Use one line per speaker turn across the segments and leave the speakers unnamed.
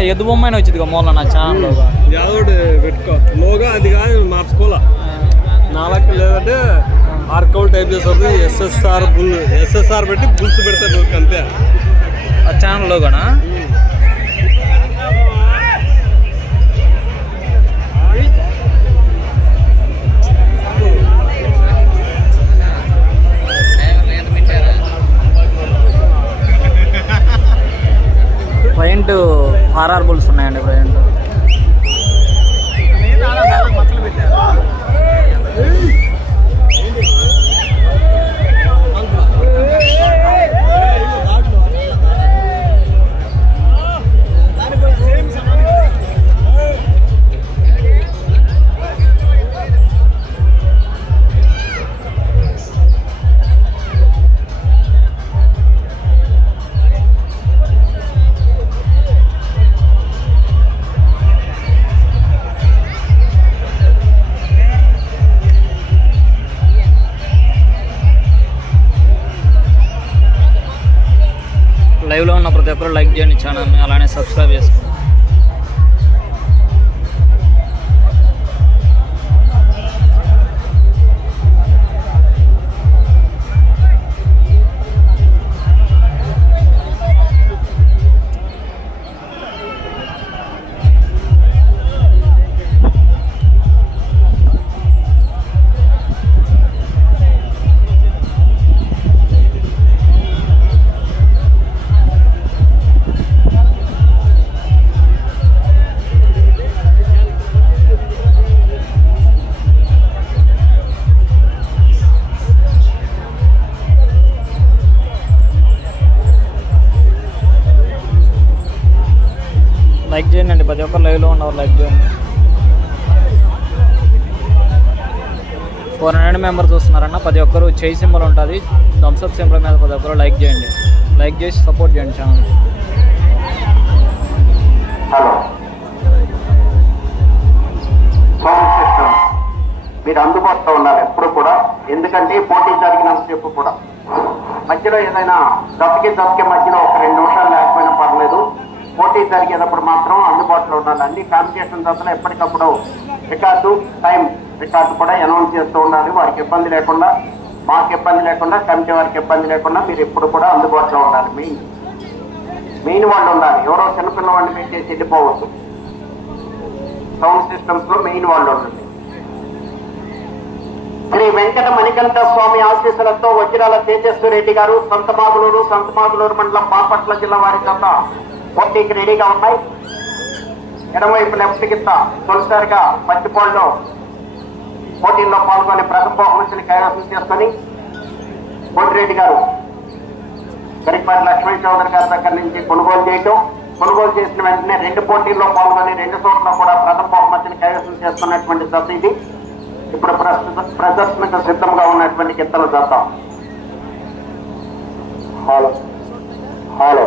మామూలుగా ఎద్దు బొమ్మ అయినా వచ్చింది మామూలుగా నా ఛానల్లో
యాదో ఒకటి పెట్టుకో. లోగో అది కాదు మార్చుకోవాలా? నాలుగు లేదంటే ఆర్కౌట్ టైప్ చేస్తుంది ఎస్ఎస్ఆర్ బుల్ ఎస్ఎస్ఆర్ పెట్టి బుల్స్ పెడతారు అంతే.
ఆ ఛానల్లో కూడా ప్రజెంట్ ఆర్ఆర్ బుల్స్ ఉన్నాయండి ప్రజెంట్ లైవ్లో ఉన్న ప్రతి ఒక్కరు లైక్ చేయండి ఛానల్ని అలానే సబ్స్క్రైబ్ చేసుకోండి. లైక్ చేయండి అండి ప్రతి ఒక్కరు లైవ్లో ఉన్నవారు లైక్ చేయండి. ఫోర్ హండ్రెడ్ మెంబర్స్ వస్తున్నారన్న ప్రతి ఒక్కరు చేయి సింబల్ ఉంటుంది. థమ్స్అప్ సింబల్ మీద ప్రతి ఒక్కరు లైక్ చేయండి. లైక్ చేసి సపోర్ట్ చేయండి ఛానల్
హలో మీరు అందుబాటులో ఉండాలి ఎప్పుడు కూడా. ఎందుకంటే పోటీ జరిగినంతసేపు కూడా. మధ్యలో ఏదైనా దప్పకి దప్పకి మధ్యలో ఒక రెండు నిమిషాలు లేకపోయినా పర్లేదు. పోటీ జరిగేటప్పుడు మాత్రం అందుబాటులో ఉండాలి అన్ని కాంపిటీషన్ దశలో ఎప్పటికప్పుడు రికార్డు టైం రికార్డు కూడా అనౌన్స్ చేస్తూ ఉండాలి. వారికి ఇబ్బంది లేకుండా మాకు ఇబ్బంది లేకుండా కమిటీ వారికి ఇబ్బంది లేకుండా మీరు ఎప్పుడు కూడా అందుబాటులో ఉండాలి. మెయిన్ మెయిన్ వాళ్ళు ఉండాలి. ఎవరో చిన్నపిల్లవాడిని పెట్టేసి వెళ్ళిపోవద్దు సౌండ్ సిస్టమ్స్లో మెయిన్ వాళ్ళు ఉండండి. శ్రీ వెంకట మణికంఠ స్వామి ఆశీస్సులతో వజ్రాల తేజస్వి రెడ్డి గారు సంతమాగులూరు సంతమాగులూరు మండలం బాపట్ల జిల్లా వారి చేత పోటీకి రెడీగా ఉన్నాయి. ఎడమవైపు లెఫ్ట్ కింద తొలిసారిగా పత్తిపాడులో పోటీల్లో పాల్గొని ప్రథమ బహుమతిని కైవసం చేసుకొని కోటిరెడ్డి గారు గరిపాటి లక్ష్మీ చౌదరి గారి దగ్గర నుంచి కొనుగోలు చేయటం. కొనుగోలు చేసిన వెంటనే రెండు పోటీల్లో పాల్గొని రెండు చోట్ల కూడా ప్రథమ బహుమతిని కైవసం చేస్తున్నటువంటి దశ ఇది. ఇప్పుడు ప్రస్తుత ప్రదర్శనకు సిద్ధంగా ఉన్నటువంటి గిత్తల దశ హలో. హలో.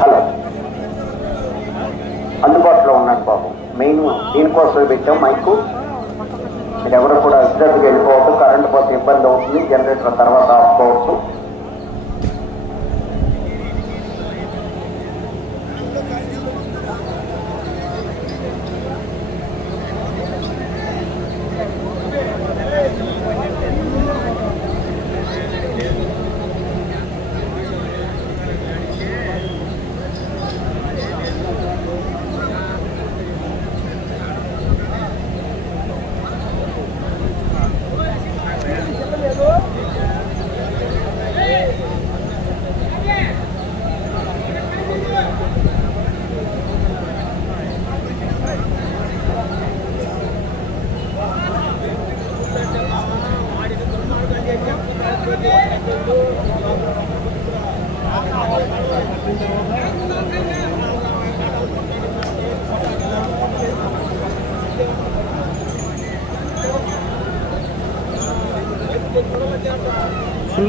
హలో అందుబాటులో ఉన్నాడు బాబు మెయిన్ దీనికోసం పెట్టాం మైకు. మీరు ఎవరు కూడా అశ్రద్ధగా వెళ్ళిపోవద్దు. కరెంట్ పోతే ఇబ్బంది అవుతుంది. జనరేటర్ తర్వాత ఆపుకోవచ్చు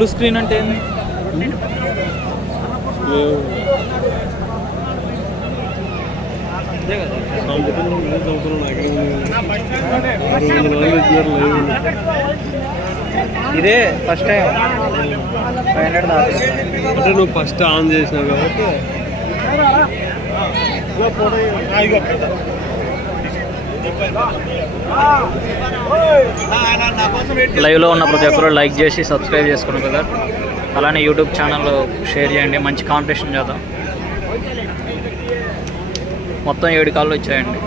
ఫుల్ స్క్రీన్ అంటే ఏంది? ఇదే ఫస్ట్ టైం ఫైవ్ హండ్రెడ్
అంటే నువ్వు ఫస్ట్ ఆన్ చేసినావు కాబట్టి.
లైవ్లో ఉన్న ప్రతి ఒక్కరు లైక్ చేసి సబ్స్క్రైబ్ చేసుకోండి కదా. అలానే యూట్యూబ్ ఛానల్ షేర్ చేయండి. మంచి కాంపిటీషన్ చేద్దాం. మొత్తం ఏడు కాళ్ళు వచ్చాయండి.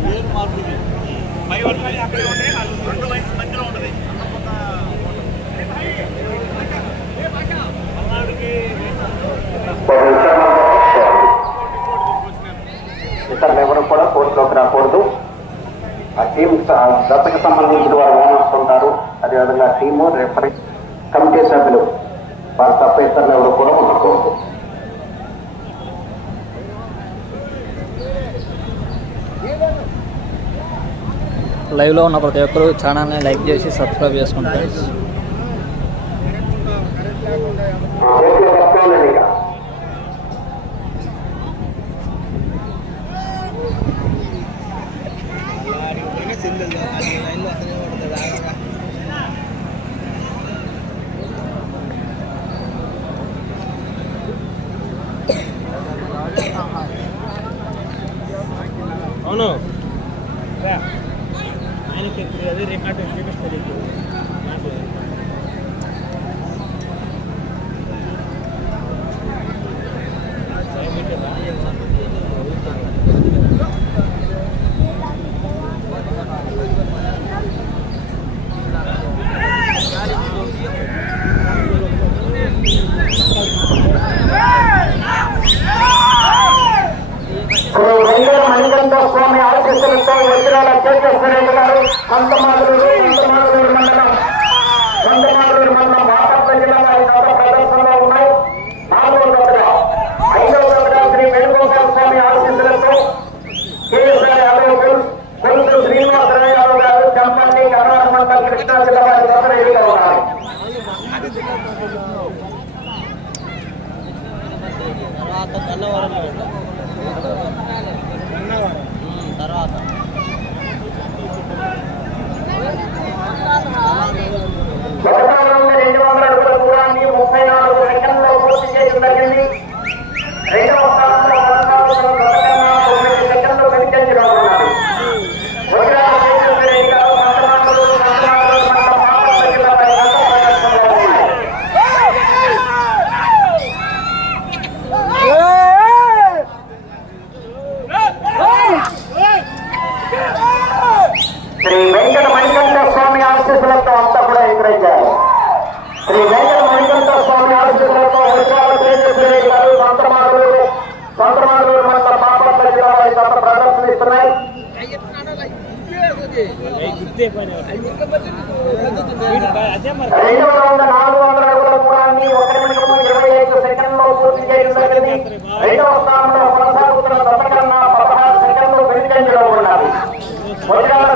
తిరుపతి దుమ్ముందిగా
ఇతరులు ఎవరు కూడా కోర్టులోకి రాకూడదు. ఆ టీం దత్తకు సంబంధించిన వారు ఓనర్స్ ఉంటారు అదేవిధంగా టీము రెఫరీ కమిటీ సభ్యులు. వారు తప్ప ఇతరులు ఎవరు కూడా ఉండకూడదు.
లైవ్లో ఉన్న ప్రతి ఒక్కరు ఛానల్ని లైక్ చేసి సబ్స్క్రైబ్
చేసుకుంటారు.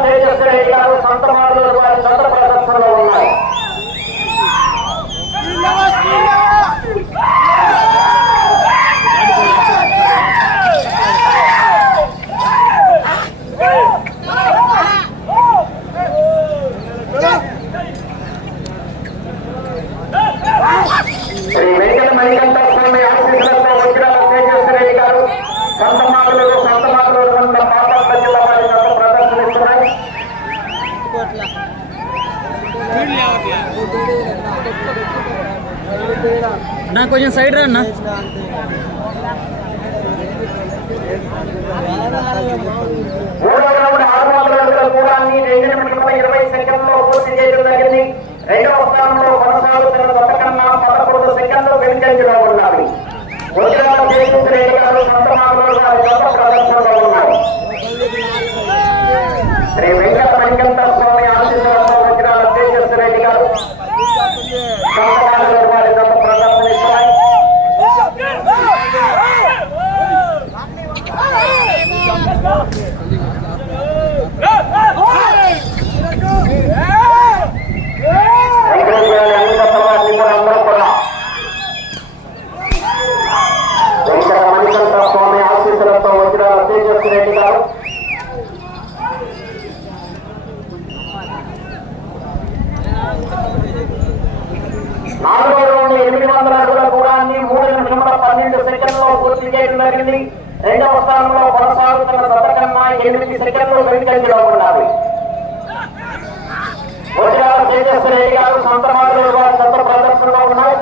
వజ్రాల తేజస్వరి గారు సంతమాటలు వారి நீங்கள் சைடு அண்ணா. అవసరంలో కొనసాగుతున్న సభకన్నా ఎనిమిది సెకండ్లు వెనుకంజలో ఉండాలి మొదటి తేజస్వి తేజస్వరి గారు సంతమాలు వారి సంత ప్రదర్శనలో ఉన్నారు.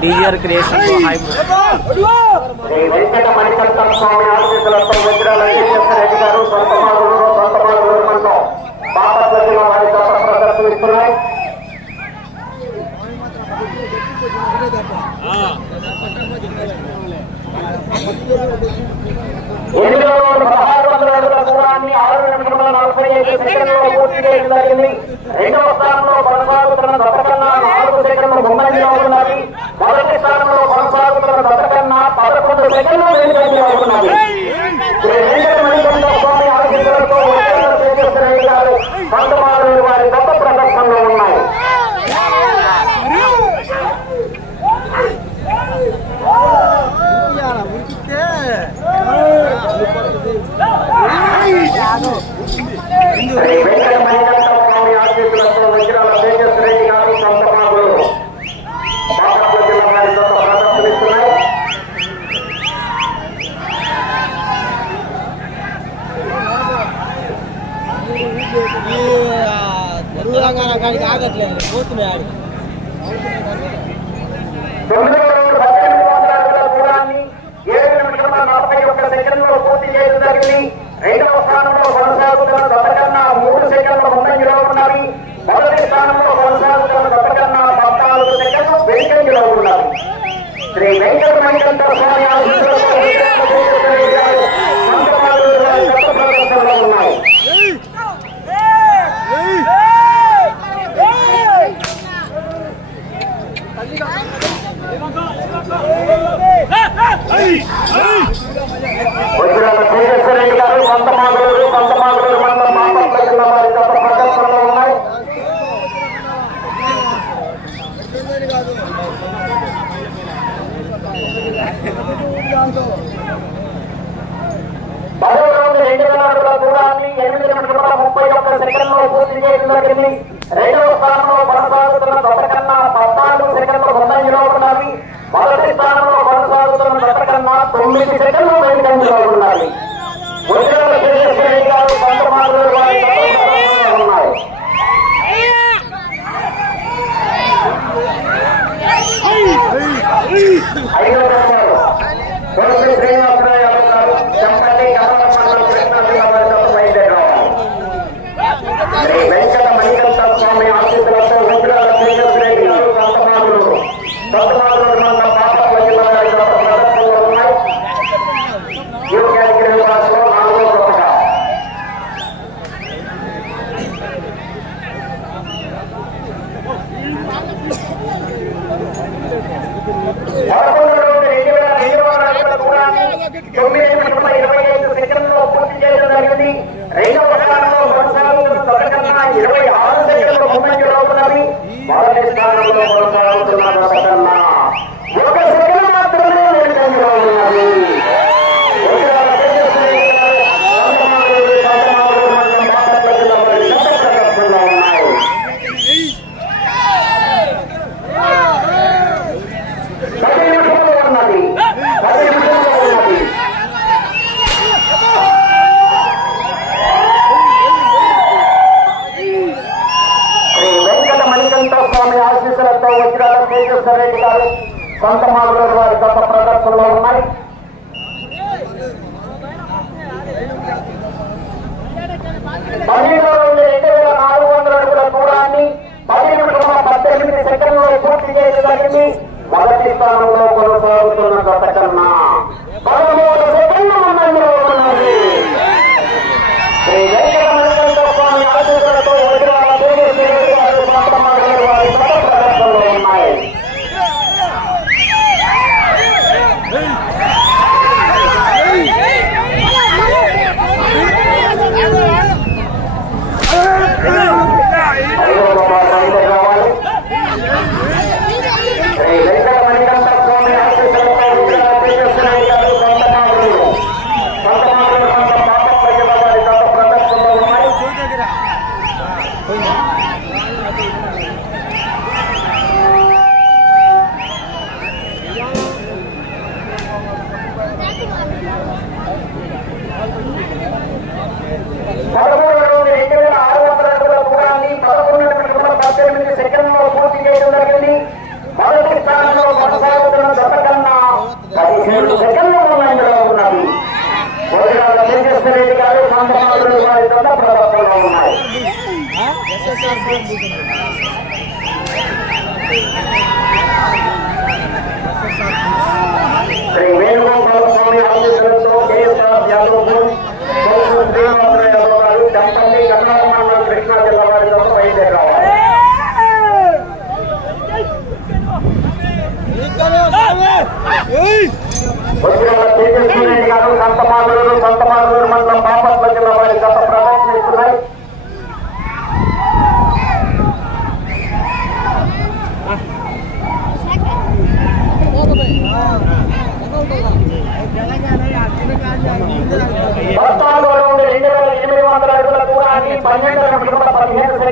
డీజీఆర్ క్రియేషన్
రెండవ స్థానంలో కొనసాగుతున్న గత కన్నా నాలుగు సెకండ్లు ముంబై అవుతున్నది మొదటి స్థానంలో కొనసాగుతున్న గత కన్నా పదకొండు సెకండ్లు వెనుకంజలో ఉన్నాయి స్వామి ఆరోగ్యంతో కొంతమంది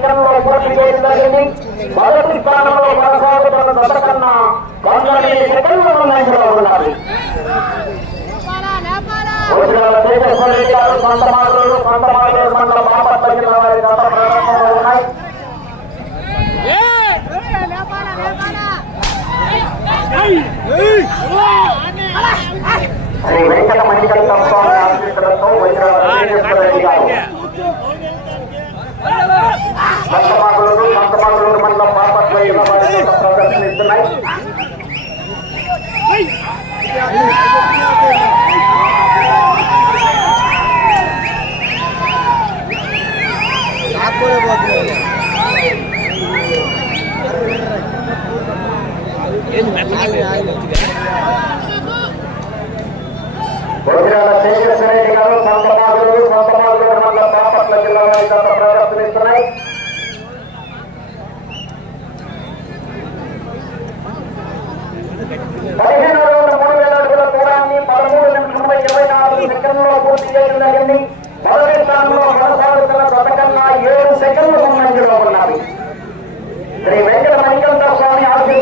కార్యక్రమంలో పూర్తి చేయడం జరిగింది మొదటి స్థానంలో కొనసాగుతున్న దశ కన్నా కొందరి సెకండ్ల ముందంజలో ఉన్నారు శ్రీ వెంకట మణికల సంస్థ ఆశీస్సులతో వైద్య మంతపాకులను మంతపాకులను మండలం బాపట్ల
ప్రదర్శన ఇస్తున్నాయి
భోజనాల శేఖర్ రెడ్డి గారు సంతమాగులు సంతమాగులు మండలం బాపట్ల జిల్లా వారి గత ప్రదర్శనిస్తున్నాయి పదిహేను రోజుల మూడు వేల అడుగుల దూరాన్ని పదమూడు నిమిషంలో ఇరవై నాలుగు సెకండ్లో పూర్తి చేయడం జరిగింది మొదటి స్థానంలో కొనసాగుతున్న పథకంగా ఏడు సెకండ్లు ముందంజలో ఉన్నది శ్రీ వెంకట మణికంఠ స్వామి ఆశీర్వాదం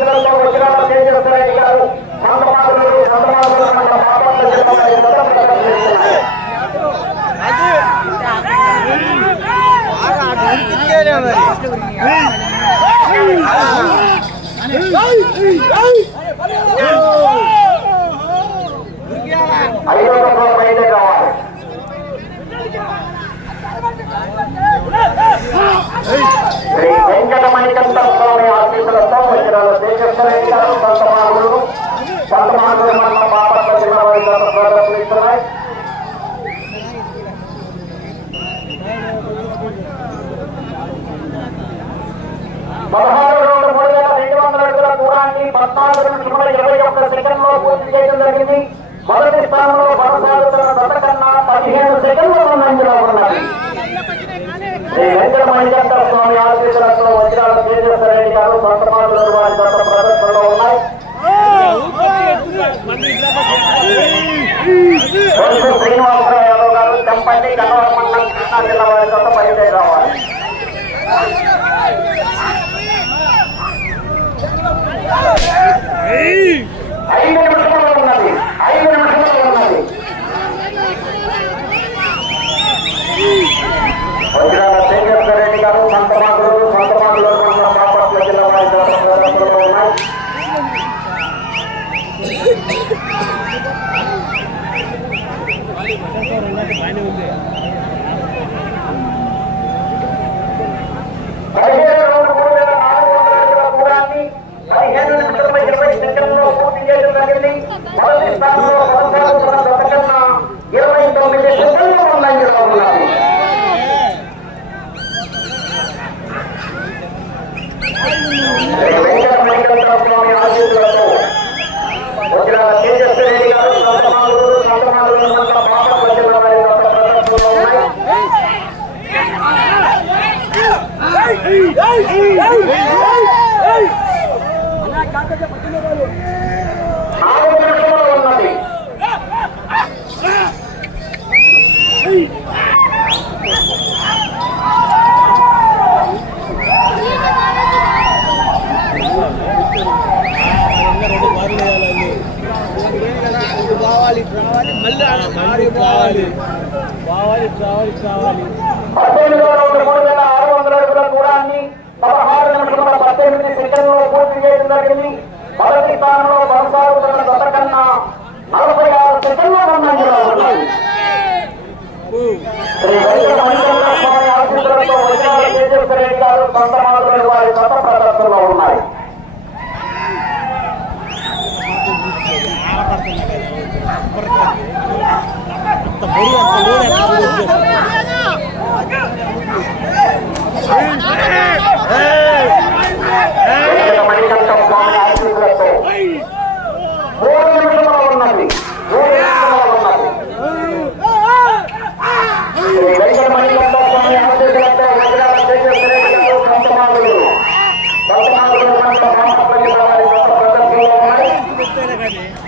మణికంఠర స్వామి ఆలోచించడం వచ్చిన తేజస్వర రెడ్డి గారు సొంత ఉన్నాయి Hey! Hey! ったらかね。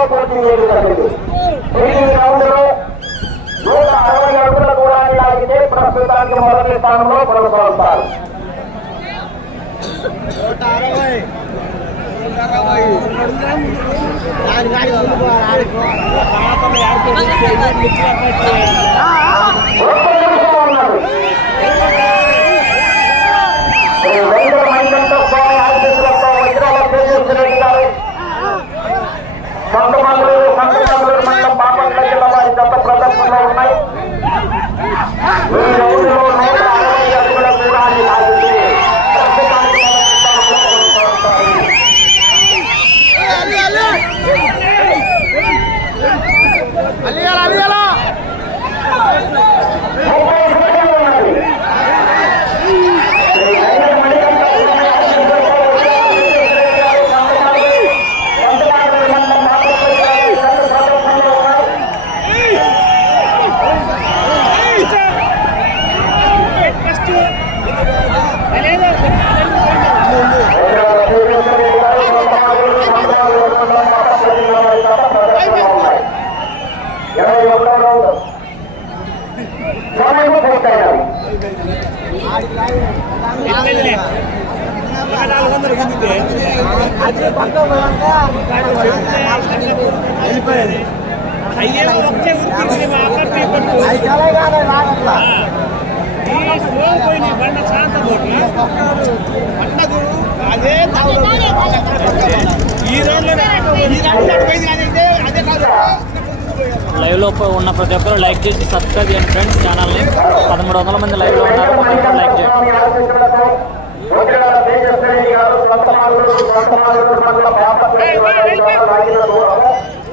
సెకండ్లలో పూర్తి చేయడం జరిగింది ఈ రౌండ్లో నూట అరవై అడుగుల దూరాన్ని లాగితే ప్రస్తుతానికి మొదటి స్థానంలో కొనసాగుతారు
నూట అరవై నూట అరవై దాని కాడికి వెళ్ళిపోవాలి ఆడికో తర్వాత ఆడికో
ఒక్క నిమిషం ఉన్నది శ్రీ వెంకట మణికంఠ స్వామి ఆశీస్సులతో వజ్రాల తేజస్వి రెడ్డి గారు సంతమంగళూరు సంతమంగళూరు మండలం పాపంల జిల్లా వారి గత ప్రదర్శనలో ఉన్నాయి ఈ రోజులో నూట అరవై అడుగుల దూరాన్ని లాగితే ప్రస్తుతానికి మొదటి స్థానంలో కొనసాగుతారు. ముప్పై సెకండ్లు ఉన్నది శ్రీ వెంకట మణికంఠ స్వామి ఆశీస్సులతో వజ్రాల తేజస్వి రెడ్డి గారు సంతమంగళూరు సంతమంగళూరు మండలం పాపంల జిల్లా వారి గత ప్రదర్శనలో ఉన్నాయి ఇరవై ఒకటో రౌండ్ సమయం పూర్తయినది
అది పక్క వెళ్ళిపోయేది
మా అక్కడికి పట్టు
అది తెలంగాణ రాగట్లా
ఈ స్లో పోయినాయి బండ శాంతం
పండగ అదే
ఈ
కాదు
లైవ్లో ఉన్న ప్రతి ఒక్కరు లైక్ చేసి సబ్స్క్రైబ్ చేయండి ఫ్రెండ్స్ ఛానల్ని పదమూడు వందల మంది లైవ్లో ఉన్నారు. ప్రతి ఒక్కరు లైక్ చేయండి.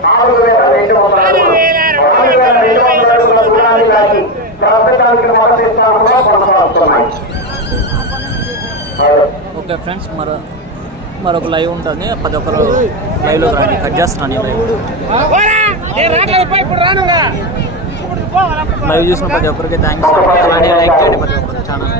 నాలుగు వేల రెండు వందల దూరాన్ని ప్రస్తుతానికి మొదటి స్థానంలో కొనసాగుతున్నాయి
ఓకే ఫ్రెండ్స్ మరో మరొక లైవ్ ఉంటుంది. ప్రతి ఒక్కరు లైవ్లో రాని కట్ చేస్తున్నాను లైవ్. లైవ్ చూసిన ప్రతి ఒక్కరికి థ్యాంక్స్ అలానే లైక్ చేయండి ప్రతి ఒక్కరు. ఛానల్